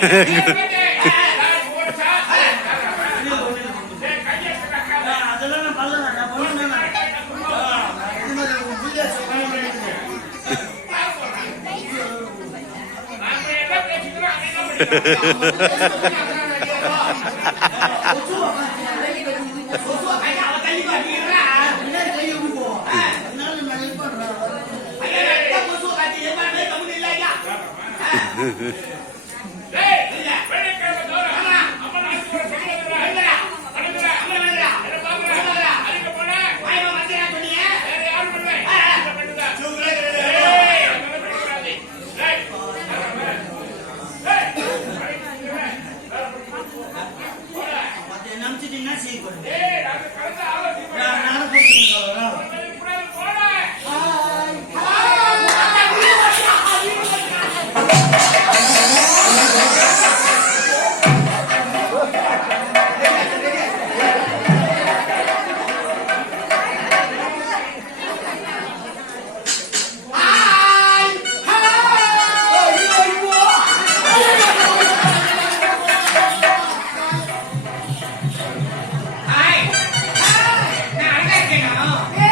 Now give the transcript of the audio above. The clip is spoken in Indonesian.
Good. 我做？我做，哎，முடிச்சிட்டீங்கன்னா சீர் பண்ணுங்க. Yeah.